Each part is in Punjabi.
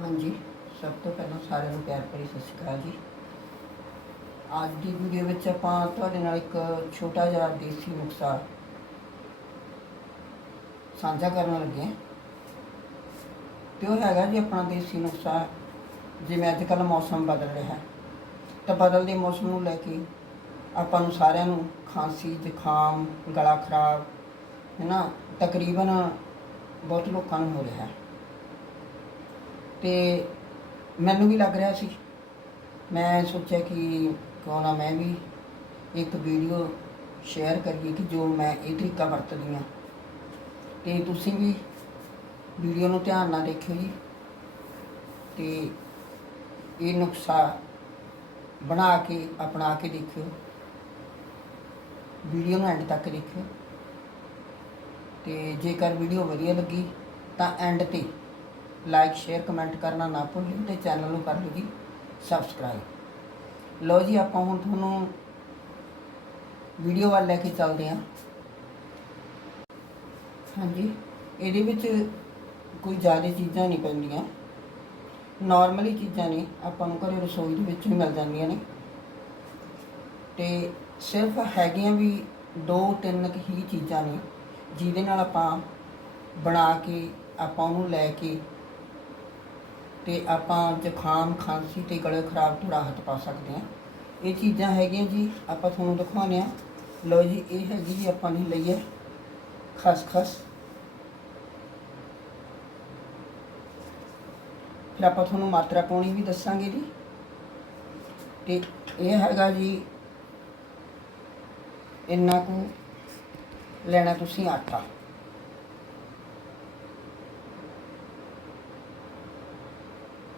ਹਾਂਜੀ, ਸਭ ਤੋਂ ਪਹਿਲਾਂ ਸਾਰਿਆਂ ਨੂੰ ਪਿਆਰ ਭਰੀ ਸਤਿ ਸ਼੍ਰੀ ਅਕਾਲ ਜੀ। ਅੱਜ ਦੀ ਵੀਡੀਓ ਵਿੱਚ ਆਪਾਂ ਤੁਹਾਡੇ ਨਾਲ ਇੱਕ ਛੋਟਾ ਜਿਹਾ ਦੇਸੀ ਨੁਸਖਾ ਸਾਂਝਾ ਕਰਨ ਲੱਗੇ ਹਾਂ। ਤੇ ਉਹ ਹੈਗਾ ਜੀ ਆਪਣਾ ਦੇਸੀ ਨੁਸਖਾ ਜਿਵੇਂ ਅੱਜ ਕੱਲ੍ਹ ਮੌਸਮ ਬਦਲ ਰਿਹਾ। ਹੈ ਤਾਂ ਬਦਲਦੇ ਮੌਸਮ ਨੂੰ ਲੈ ਕੇ ਆਪਾਂ ਨੂੰ ਸਾਰਿਆਂ ਨੂੰ ਖਾਂਸੀ, ਜ਼ੁਕਾਮ, ਗਲਾ ਖਰਾਬ ਹੈ ਨਾ ਤਕਰੀਬਨ ਬਹੁਤ ਲੋਕਾਂ ਨੂੰ ਹੋ ਰਿਹਾ। ਹੈ ਤੇ ਮੈਨੂੰ ਵੀ ਲੱਗ ਰਿਹਾ ਸੀ। ਮੈਂ ਸੋਚਿਆ ਕਿ ਕਿਉਂ ਨਾ ਮੈਂ ਵੀ ਇੱਕ ਵੀਡੀਓ ਸ਼ੇਅਰ ਕਰੀਏ ਕਿ ਜੋ ਮੈਂ ਇਹ ਤਰੀਕਾ ਵਰਤਦੀ ਹਾਂ। ਤੇ ਤੁਸੀਂ ਵੀ ਵੀਡੀਓ ਨੂੰ ਧਿਆਨ ਨਾਲ ਦੇਖਿਓ ਜੀ। ਤੇ ਇਹ ਨੁਕਸਾ ਬਣਾ ਕੇ, ਅਪਣਾ ਕੇ ਦੇਖਿਓ। ਵੀਡੀਓ ਨੂੰ ਐਂਡ ਤੱਕ ਦੇਖਿਓ। ਤੇ ਜੇਕਰ ਵੀਡੀਓ ਵਧੀਆ ਲੱਗੀ ਤਾਂ ਐਂਡ ਤੇ ਲਾਈਕ, ਸ਼ੇਅਰ, ਕਮੈਂਟ ਕਰਨਾ ਨਾ ਭੁੱਲਿਓ ਤੇ ਚੈਨਲ ਨੂੰ ਕਰ ਲਓ ਜੀ ਸਬਸਕ੍ਰਾਈਬ। ਲਓ ਜੀ, ਆਪਾਂ ਹੁਣ ਤੁਹਾਨੂੰ ਵੀਡੀਓ ਵੱਲ ਲੈ ਕੇ ਚੱਲਦੇ ਹਾਂ। ਹਾਂਜੀ, ਇਹਦੇ ਵਿੱਚ ਕੋਈ ਜ਼ਿਆਦਾ ਚੀਜ਼ਾਂ ਨਹੀਂ ਪੈਂਦੀਆਂ। ਨਾਰਮਲੀ ਚੀਜ਼ਾਂ ਨੇ, ਆਪਾਂ ਨੂੰ ਘਰੇ ਰਸੋਈ ਦੇ ਵਿੱਚ ਹੀ ਮਿਲ ਜਾਂਦੀਆਂ ਨੇ। ਤੇ ਸਿਰਫ ਹੈਗੀਆਂ ਵੀ ਦੋ ਤਿੰਨ ਹੀ ਚੀਜ਼ਾਂ ਨੇ, ਜਿਹਦੇ ਨਾਲ ਆਪਾਂ ਬਣਾ ਕੇ, ਆਪਾਂ ਉਹਨੂੰ ਲੈ ਕੇ ਤੇ ਆਪਾਂ ਜ਼ੁਕਾਮ, ਖਾਂਸੀ ਤੇ ਗਲੇ ਖਰਾਬ ਤੋਂ ਰਾਹਤ ਪਾ ਸਕਦੇ ਹਾਂ। ਇਹ ਚੀਜ਼ਾਂ ਹੈਗੀਆਂ ਜੀ, ਆਪਾਂ ਤੁਹਾਨੂੰ ਦਿਖਾਉਂਦੇ ਹਾਂ। ਲਓ ਜੀ, ਇਹ ਹੈਗੀ ਜੀ ਆਪਾਂ ਨੇ ਲਈ ਹੈ ਖਸਖਸ। ਫਿਰ ਆਪਾਂ ਤੁਹਾਨੂੰ ਮਾਤਰਾ ਪਾਉਣੀ ਵੀ ਦੱਸਾਂਗੇ ਜੀ। ਤੇ ਇਹ ਹੈਗਾ ਜੀ, ਇੰਨਾ ਕੁ ਲੈਣਾ ਤੁਸੀਂ ਆਟਾ।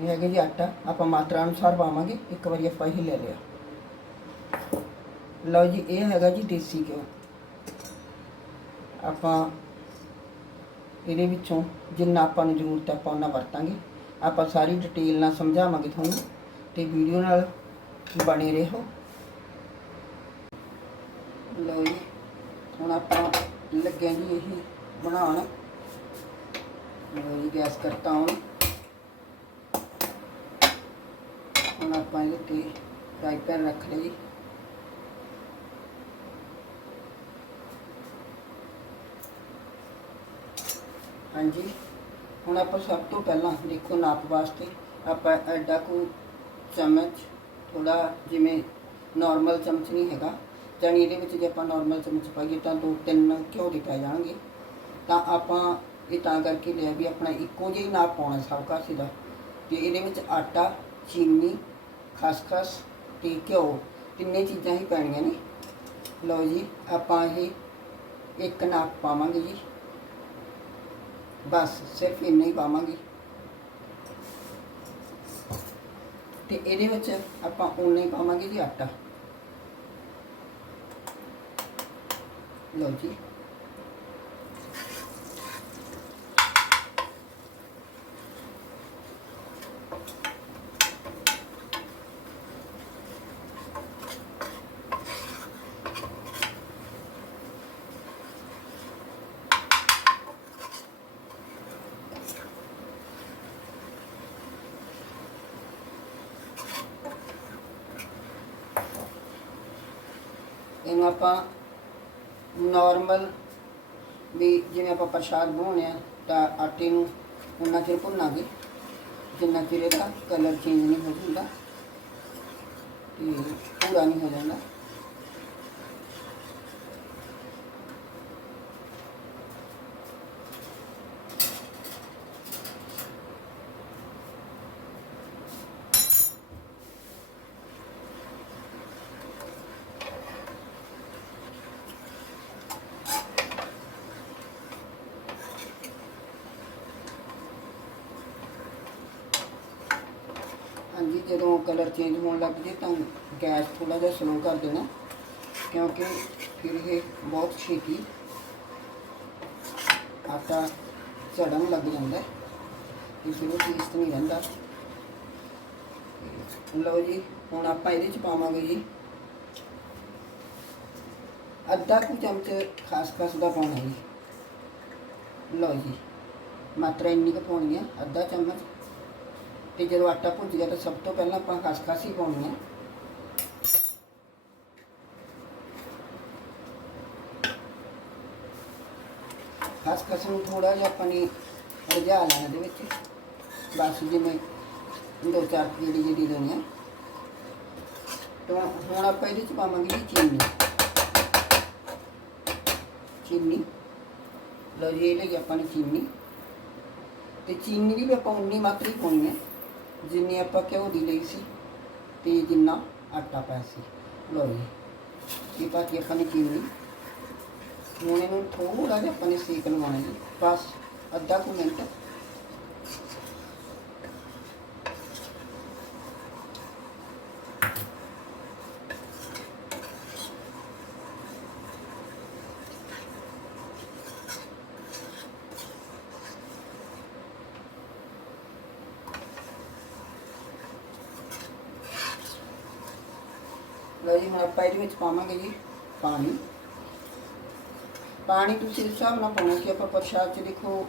ਇਹ ਹੈਗਾ ਜੀ ਆਟਾ। ਆਪਾਂ ਮਾਤਰਾ ਅਨੁਸਾਰ ਪਾਵਾਂਗੇ। ਇੱਕ ਵਾਰੀ ਆਪਾਂ ਇਹ ਲੈ ਲਿਆ। ਲਓ ਜੀ, ਇਹ ਹੈਗਾ ਜੀ ਦੇਸੀ ਘਿਓ। ਆਪਾਂ ਇਹਦੇ ਵਿੱਚੋਂ ਜਿੰਨਾ ਆਪਾਂ ਨੂੰ ਜ਼ਰੂਰਤ ਹੈ, ਆਪਾਂ ਉਹਨਾਂ ਵਰਤਾਂਗੇ। ਆਪਾਂ ਸਾਰੀ ਡਿਟੇਲ ਨਾਲ ਸਮਝਾਵਾਂਗੇ ਤੁਹਾਨੂੰ। ਤੇ ਵੀਡੀਓ ਨਾਲ ਬਣੇ ਰਹੋ। ਲਓ ਜੀ, ਹੁਣ ਆਪਾਂ ਲੱਗੇ ਜੀ ਇਹ ਬਣਾਉਣ। ਲਓ ਜੀ, ਗੈਸ ਕਰਤਾ ਹੁਣ ਹੁਣ ਆਪਾਂ ਇਹਦੇ ਉੱਤੇ ਫਰਾਈ ਪੈਨ ਰੱਖ ਲਈ ਹਾਂਜੀ, ਹੁਣ ਆਪਾਂ ਸਭ ਤੋਂ ਪਹਿਲਾਂ ਦੇਖੋ ਨਾਪ ਵਾਸਤੇ ਆਪਾਂ ਐਡਾ ਕੁ ਚਮਚ ਥੋੜਾ ਜਿਵੇਂ ਨਾਰਮਲ ਚਮਚ ਨਹੀਂ ਹੈਗਾ, ਜਾਣੀ ਇਹਦੇ ਵਿੱਚ ਜੇ ਆਪਾਂ ਨਾਰਮਲ ਚਮਚ ਪਾਈਏ ਤਾਂ ਦੋ ਤਿੰਨ ਘਿਓ ਦੇ ਪੈ ਜਾਣਗੇ। ਤਾਂ ਆਪਾਂ ਇਹ ਤਾਂ ਕਰਕੇ ਲਿਆ ਵੀ ਆਪਣਾ ਇੱਕੋ ਜਿਹਾ ਹੀ ਨਾਪ ਪਾਉਣਾ ਸਭ ਕਾਸੇ ਦਾ ਤੇ ਇਹਦੇ ਵਿੱਚ ਆਟਾ, ਚੀਨੀ ਖਸਖਸ ਤੇ ਘਿਓ, ਤਿੰਨੇ ਚੀਜ਼ਾਂ ਹੀ ਪੈਣੀਆਂ ਨੇ। ਲਓ ਜੀ, ਆਪਾਂ ਇਹ ਇੱਕ ਨਾਪ ਪਾਵਾਂਗੇ ਜੀ। ਬਸ, ਸਿਰਫ ਇੰਨਾ ਹੀ ਪਾਵਾਂਗੇ। ਤੇ ਇਹਦੇ ਵਿੱਚ ਆਪਾਂ ਉਨਾ ਹੀ ਪਾਵਾਂਗੇ ਜੀ ਆਟਾ। ਲਓ ਜੀ। ਇਹਨੂੰ ਆਪਾਂ ਨਾਰਮਲ ਵੀ ਜਿਵੇਂ ਆਪਾਂ ਪ੍ਰਸ਼ਾਦ ਬਣਾਉਂਦੇ ਆ ਤਾਂ ਆਟੇ ਨੂੰ ਉਨਾ ਚਿਰ ਭੁੰਨਾਂਗੇ। ਜਿੰਨਾ ਚਿਰ ਇਹਦਾ ਕਲਰ ਚੇਂਜ ਨਹੀਂ ਹੋ ਜਾਂਦਾ ਤੇ ਪੂਰਾ ਨਹੀਂ ਹੋ ਜਾਂਦਾ। ਜਦੋਂ ਕਲਰ ਚੇਂਜ ਹੋਣ ਲੱਗ ਜੇ ਤਾਂ ਗੈਸ ਥੋੜਾ ਜਿਹਾ ਸਲੋ ਕਰ ਦੇਣਾ, ਕਿਉਂਕਿ ਫਿਰ ਇਹ ਬਹੁਤ ਛੇਤੀ ਆਟਾ ਝੜਨ ਲੱਗ ਜਾਂਦਾ ਇਸ ਨੂੰ ਟੇਸਟ ਨਹੀਂ ਰਹਿੰਦਾ। ਲਓ ਜੀ, ਹੁਣ ਆਪਾਂ ਇਹਦੇ ਚ ਪਾਵਾਂਗੇ ਜੀ ਅੱਧਾ ਕੁ ਚਮਚ ਖਸਖਸ ਦਾ ਪਾਉਣਾ ਜੀ। ਲਓ ਜੀ, ਮਾਤਰਾ ਇੰਨੀ ਕੁ ਪਾਉਣੀ ਹੈ, ਅੱਧਾ ਚਮਚ। ਤੇ ਜਦੋਂ ਆਟਾ ਭੁੱਜ ਗਿਆ ਤਾਂ ਸਭ ਤੋਂ ਪਹਿਲਾਂ ਆਪਾਂ ਖਸਖਸ ਹੀ ਪਾਉਣੀ ਹੈ। ਖਸਖਸ ਨੂੰ ਥੋੜਾ ਜਿਹਾ ਆਪਾਂ ਨੇ ਰਝਾ ਲੈਣਾ ਇਹਦੇ ਵਿੱਚ। ਬਸ ਜਿਵੇਂ ਦੋ ਚਾਰ ਜਿਹੜੀ ਜਿਹੜੀ ਦੇਣੀ ਹੈ ਤਾਂ ਹੁਣ ਆਪਾਂ ਇਹਦੇ ਚ ਪਾਵਾਂਗੇ ਜੀ ਚੀਨੀ। ਚੀਨੀ। ਲਓ ਜੀ, ਇਹ ਲਈ ਆਪਾਂ ਨੇ ਚੀਨੀ। ਤੇ ਚੀਨੀ ਵੀ ਆਪਾਂ ਉਨੀ ਮਾਤਰਾ ਹੀ ਪਾਉਣੀ ਹੈ। ਜਿੰਨੀ ਆਪਾਂ ਘਿਓ ਦੀ ਲਈ ਸੀ ਤੇ ਜਿੰਨਾ ਆਟਾ ਪਾਇਆ ਸੀ। ਲੋ ਜੀ, ਇਹ ਪਾਤੀ ਆਪਾਂ ਨੇ ਚੀਨੀ ਹੁਣ ਇਹਨੂੰ ਥੋੜਾ ਜਿਹਾ ਆਪਾਂ ਨੇ ਸੇਕ ਲਵਾਉਣਾ ਜੀ। ਬਸ ਅੱਧਾ ਕੁ ਮਿੰਟ ਲਓ ਜੀ ਹੁਣ ਆਪਾਂ ਇਹਦੇ ਵਿੱਚ ਪਾਵਾਂਗੇ ਜੀ ਪਾਣੀ। ਪਾਣੀ ਤੁਸੀਂ ਇਸ ਹਿਸਾਬ ਨਾਲ ਪਾਉਣਾ ਕਿ ਆਪਾਂ ਪ੍ਰਸ਼ਾਦ 'ਚ ਦੇਖੋ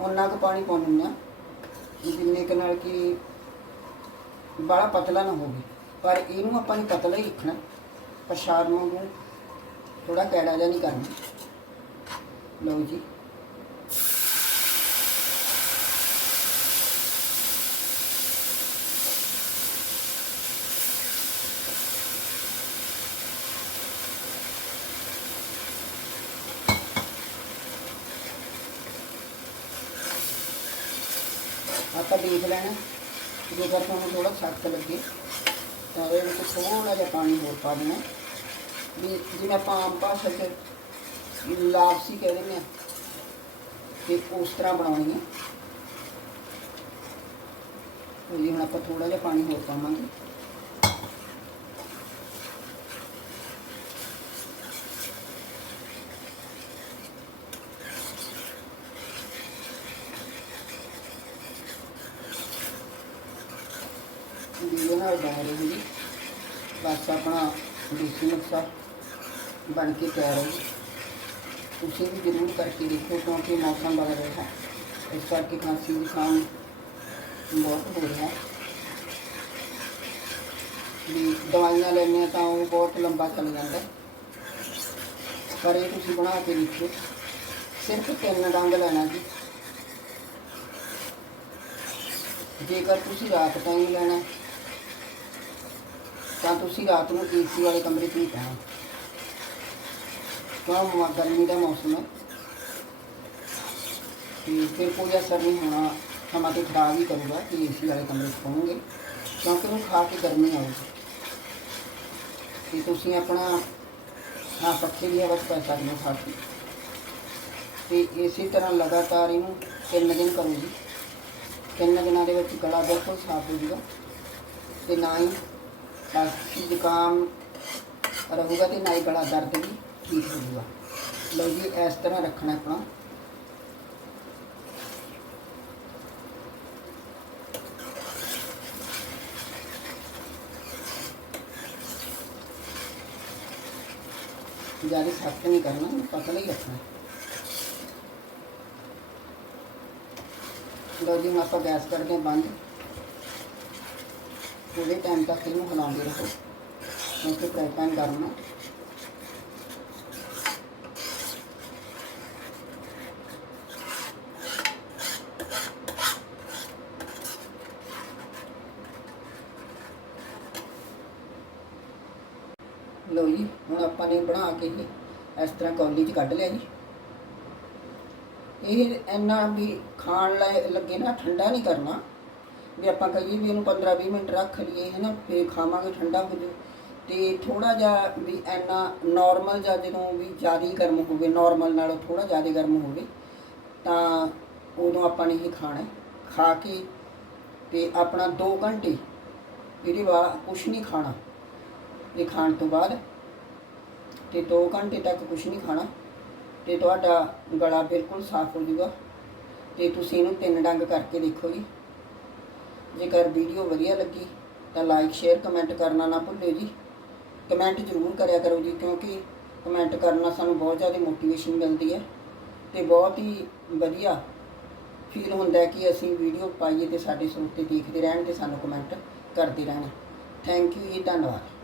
ਉਹਨਾਂ ਕੁ ਪਾਣੀ ਪਾਉਣਾ ਆ ਜਿੰਨੇ ਕੁ ਨਾਲ ਕਿ ਬੜਾ ਪਤਲਾ ਨਾ ਹੋਵੇ। ਪਰ ਇਹਨੂੰ ਆਪਾਂ ਨੇ ਪਤਲਾ ਹੀ ਰੱਖਣਾ, ਪ੍ਰਸ਼ਾਦ ਨੂੰ ਥੋੜਾ ਕੈੜਾ ਜਿਹਾ ਨਹੀਂ ਕਰਨਾ। ਲਓ ਜੀ। ਆਪਾਂ ਦੇਖ ਲੈਣਾ। ਜੇਕਰ ਤੁਹਾਨੂੰ ਥੋੜਾ ਸਖਤ ਲੱਗੇ, ਤਾਂ ਇਹਦੇ ਵਿੱਚ ਥੋੜਾ ਜਿਹਾ ਪਾਣੀ ਹੋਰ ਪਾ ਦੇਣਾ। ਵੀ ਜਿਵੇਂ ਆਪਾਂ ਆਮ ਭਾਸ਼ਾ 'ਚ ਲਾਪਸੀ ਕਹਿ ਦਿੰਦੇ ਆ ਤੇ ਉਸ ਤਰ੍ਹਾਂ ਬਣਾਉਣੀ ਹੈ। ਇਹ ਹੁਣ ਆਪਾਂ ਥੋੜਾ ਜਿਹਾ ਪਾਣੀ ਹੋਰ ਪਾਵਾਂਗੇ। ਵੀਡੀਓ ਨਾਲ ਬਣ ਰਹੀ ਜੀ ਬਸ ਆਪਣਾ ਦੇਸੀ ਨੁਕਸਾ ਬਣ ਕੇ ਤਿਆਰ ਹੈ ਜੀ। ਤੁਸੀਂ ਵੀ ਜ਼ਰੂਰ ਕਰਕੇ ਦੇਖੋ ਕਿਉਂਕਿ ਮੌਸਮ ਬਦਲ ਰਿਹਾ ਹੈ ਇਸ ਕਰਕੇ ਖਾਂਸੀ ਜ਼ੁਕਾਮ ਬਹੁਤ ਹੋ ਰਿਹਾ ਹੈ ਵੀ ਦਵਾਈਆਂ ਲੈਣੀਆਂ ਤਾਂ ਉਹ ਬਹੁਤ ਲੰਬਾ ਚੱਲ ਜਾਂਦਾ ਹੈ। ਪਰ ਇਹ ਤੁਸੀਂ ਬਣਾ ਕੇ ਦੇਖੋ ਸਿਰਫ ਤਿੰਨ ਡੰਗ ਲੈਣਾ ਜੀ ਜੇਕਰ ਤੁਸੀਂ ਰਾਤ ਟਾਈਮ ਲੈਣਾ ਹੈ, ਤਾਂ ਤੁਸੀਂ ਰਾਤ ਨੂੰ ਏਸੀ ਵਾਲੇ ਕਮਰੇ 'ਚ ਨਹੀਂ ਪੈਣਾ। ਕਿਉਂ ਮ- ਗਰਮੀ ਦਾ ਮੌਸਮ ਹੈ। ਤੇ ਫਿਰ ਕੋਈ ਅਸਰ ਨਹੀਂ ਹੋਣਾ। ਸਮਾਂ ਤੇ ਖਰਾਬ ਹੀ ਕਰੂਗਾ ਕਿ ਏਸੀ ਵਾਲੇ ਕਮਰੇ 'ਚ ਪਾਉਂਗੇ ਕਿਉਂਕਿ ਉਹ ਖਾ ਕੇ ਗਰਮੀ ਆਊਗੀ। ਤੇ ਤੁਸੀਂ ਆਪਣਾ ਹਾਂ ਪੱਖੇ ਦੀ ਹਵਾ 'ਚ ਪੈ ਸਕਦੇ ਹੋ ਖਾ ਕੇ। ਤੇ ਇਸੇ ਤਰ੍ਹਾਂ ਲਗਾਤਾਰ ਇਹਨੂੰ ਤਿੰਨ ਦਿਨ ਕਰੋ ਜੀ। ਤਿੰਨ ਦਿਨਾਂ ਦੇ ਵਿੱਚ ਗਲਾ ਬਿਲਕੁਲ ਸਾਫ਼ ਹੋ ਜਾਊਗਾ ਤੇ ਨਾ ਹੀ ਖਾਂਸੀ ਜ਼ੁਕਾਮ ਰਹੂਗਾ ਤੇ ਨਾ ਹੀ ਗਲਾ ਦਰਦ ਵੀ ਠੀਕ ਹੋ ਜਾਊਗਾ ਲਓ ਜੀ ਇਸ ਤਰ੍ਹਾਂ ਰੱਖਣਾ ਆਪਣਾ ਜ਼ਿਆਦਾ ਸਖਤ ਨਹੀਂ ਕਰਨਾ ਪਤਲਾ ਹੀ ਰੱਖਣਾ ਲਓ ਜੀ ਹੁਣ ਆਪਾਂ ਗੈਸ ਕਰਦੇ ਹਾਂ ਬੰਦ ਥੋੜੇ ਟਾਈਮ ਤੱਕ ਇਹਨੂੰ ਹਿਲਾਉਂਦੇ ਰਹੋ। ਕਿਉਂਕਿ ਫਰਾਈ ਪੈਨ ਗਰਮ ਹੈ ਲਓ ਜੀ, ਹੁਣ ਆਪਾਂ ਨੇ ਬਣਾ ਕੇ ਇਹ ਇਸ ਤਰ੍ਹਾਂ ਕੌਲੀ 'ਚ ਕੱਢ ਲਿਆ ਜੀ। ਇਹ ਇੰਨਾ ਵੀ ਖਾਣ ਲਈ ਲੱਗੇ ਨਾ, ਠੰਡਾ ਨਹੀਂ ਕਰਨਾ। ਵੀ ਆਪਾਂ ਕਹੀਏ ਵੀ ਇਹਨੂੰ 15-20 ਮਿੰਟ ਰੱਖ ਲਈਏ ਹੈ ਨਾ ਫੇਰ ਖਾਵਾਂਗੇ ਠੰਡਾ ਹੋ ਜੂ ਤੇ ਥੋੜਾ ਜਿਹਾ ਵੀ ਐਨਾ ਨਾਰਮਲ ਜਾਂ ਜਦੋਂ ਵੀ ਜ਼ਿਆਦਾ ਗਰਮ ਹੋਵੇ ਨਾਰਮਲ ਨਾਲੋਂ ਥੋੜਾ ਜ਼ਿਆਦਾ ਗਰਮ ਹੋਵੇ, ਤਾਂ ਉਦੋਂ ਆਪਾਂ ਨੇ ਇਹ ਖਾਣਾ ਖਾ ਕੇ ਤੇ ਆਪਣਾ 2 ਘੰਟੇ ਇਹਦੇ ਬਾਅਦ ਕੁਛ ਨਹੀਂ ਖਾਣਾ। ਇਹ ਖਾਣ ਤੋਂ ਬਾਅਦ ਤੇ 2 ਘੰਟੇ ਤੱਕ ਕੁਛ ਨਹੀਂ ਖਾਣਾ। ਤੇ ਤੁਹਾਡਾ ਗਲਾ ਬਿਲਕੁਲ ਸਾਫ਼ ਹੋ ਜਾਊਗਾ। ਤੇ ਤੁਸੀਂ ਇਹਨੂੰ ਤਿੰਨ ਡੰਗ ਕਰਕੇ ਦੇਖੋ ਜੀ। ਜੇਕਰ ਵੀਡੀਓ ਵਧੀਆ ਲੱਗੀ ਤਾਂ ਲਾਈਕ ਸ਼ੇਅਰ ਕਮੈਂਟ ਕਰਨਾ ਨਾ ਭੁੱਲਿਓ ਜੀ। ਕਮੈਂਟ ਜ਼ਰੂਰ ਕਰਿਆ ਕਰੋ ਜੀ, ਕਿਉਂਕਿ ਕਮੈਂਟ ਕਰਨਾ ਸਾਨੂੰ ਬਹੁਤ ਜ਼ਿਆਦਾ ਮੋਟੀਵੇਸ਼ਨ ਮਿਲਦੀ ਹੈ ਤੇ ਬਹੁਤ ਹੀ ਵਧੀਆ ਫੀਲ ਹੁੰਦਾ ਹੈ ਕਿ ਅਸੀਂ ਵੀਡੀਓ ਪਾਈਏ ਤੇ ਸਾਡੇ ਸਰੋਤੇ ਦੇਖਦੇ ਰਹਿਣ ਤੇ ਸਾਨੂੰ ਕਮੈਂਟ ਕਰਦੇ ਰਹਿਣ। ਥੈਂਕ ਯੂ ਜੀ, ਧੰਨਵਾਦ।